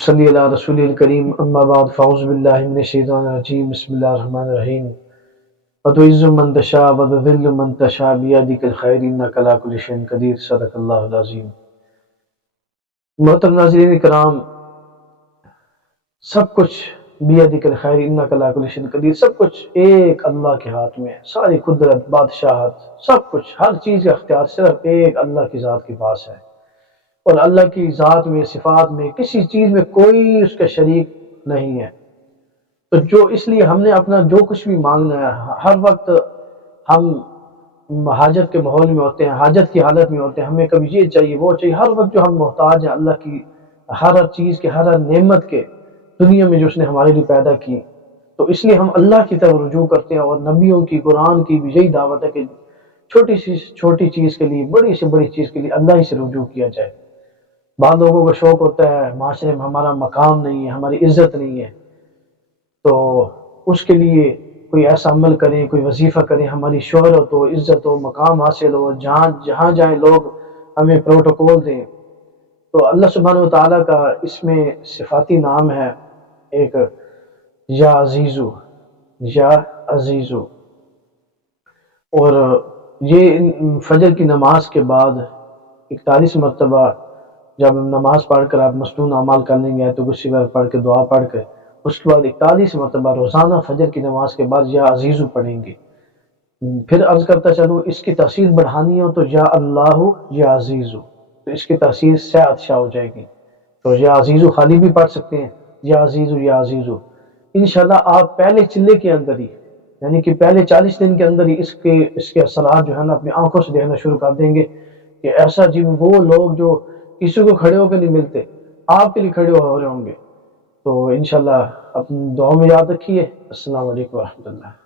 صلی اللہ رسول الکریم اما بعد فاعوذ باللہ من الشیطان الرجیم بسم اللہ الرحمن الرحیم وتعز من تشاء وتذل من تشاء بیدک الخیر انک علی کل شیء قدیر صدق اللہ العظیم۔ محترم ناظرین کرام، سب کچھ بیدک الخیر انک علی کل شیء قدیر، سب کچھ ایک اللہ کے ہاتھ میں ہے۔ ساری قدرت، بادشاہت، سب کچھ، ہر چیز کا اختیار صرف ایک اللہ کی ذات کے پاس ہے، اور اللہ کی ذات میں، صفات میں، کسی چیز میں کوئی اس کا شریک نہیں ہے۔ تو جو اس لیے ہم نے اپنا جو کچھ بھی مانگنا ہے، ہر وقت ہم حاجت کے ماحول میں ہوتے ہیں، حاجت کی حالت میں ہوتے ہیں، ہمیں کبھی یہ چاہیے وہ چاہیے، ہر وقت جو ہم محتاج ہیں اللہ کی ہر چیز کے، ہر نعمت کے، دنیا میں جو اس نے ہمارے لیے پیدا کی، تو اس لیے ہم اللہ کی طرف رجوع کرتے ہیں۔ اور نبیوں کی، قرآن کی بھی یہی دعوت ہے کہ چھوٹی سی چھوٹی چیز کے لیے، بڑی سے بڑی چیز کے لیے اللہ ہی سے رجوع کیا جائے۔ بعض لوگوں کو شوق ہوتا ہے معاشرے میں ہمارا مقام نہیں ہے، ہماری عزت نہیں ہے، تو اس کے لیے کوئی ایسا عمل کریں، کوئی وظیفہ کریں، ہماری شہرت ہو، عزت ہو، مقام حاصل ہو، جہاں جائیں لوگ ہمیں پروٹوکول دیں۔ تو اللہ سبحانہ وتعالیٰ کا اس میں صفاتی نام ہے ایک، یا عزیزو، یا عزیزو۔ اور یہ فجر کی نماز کے بعد 41 مرتبہ جب نماز پڑھ کر آپ مسنون اعمال کر لیں گے تو کچھ پڑھ کے دعا پڑھ کے اس کے بعد 41 مرتبہ روزانہ فجر کی نماز کے بعد یا عزیزو پڑھیں گے۔ پھر عرض کرتا چلوں، اس کی تاثیر بڑھانی ہو تو یا اللہ یا عزیزو، تو اس کی تاثیر سے اچھا ہو جائے گی۔ تو یا عزیزو خالی بھی پڑھ سکتے ہیں، یا عزیزو یا عزیزو۔ انشاءاللہ آپ پہلے چلے کے اندر ہی، یعنی کہ پہلے 40 دن کے اندر ہی اس کے اثرات جو ہے نا اپنی آنکھوں سے دیکھنا شروع کر دیں گے، کہ ایسا جن وہ لوگ جو کسی کو کھڑے ہو کے نہیں ملتے، آپ کے لیے کھڑے ہو رہے ہوں گے۔ تو انشاءاللہ اپنی دعاؤں میں یاد رکھیے۔ السلام علیکم ورحمۃ اللہ۔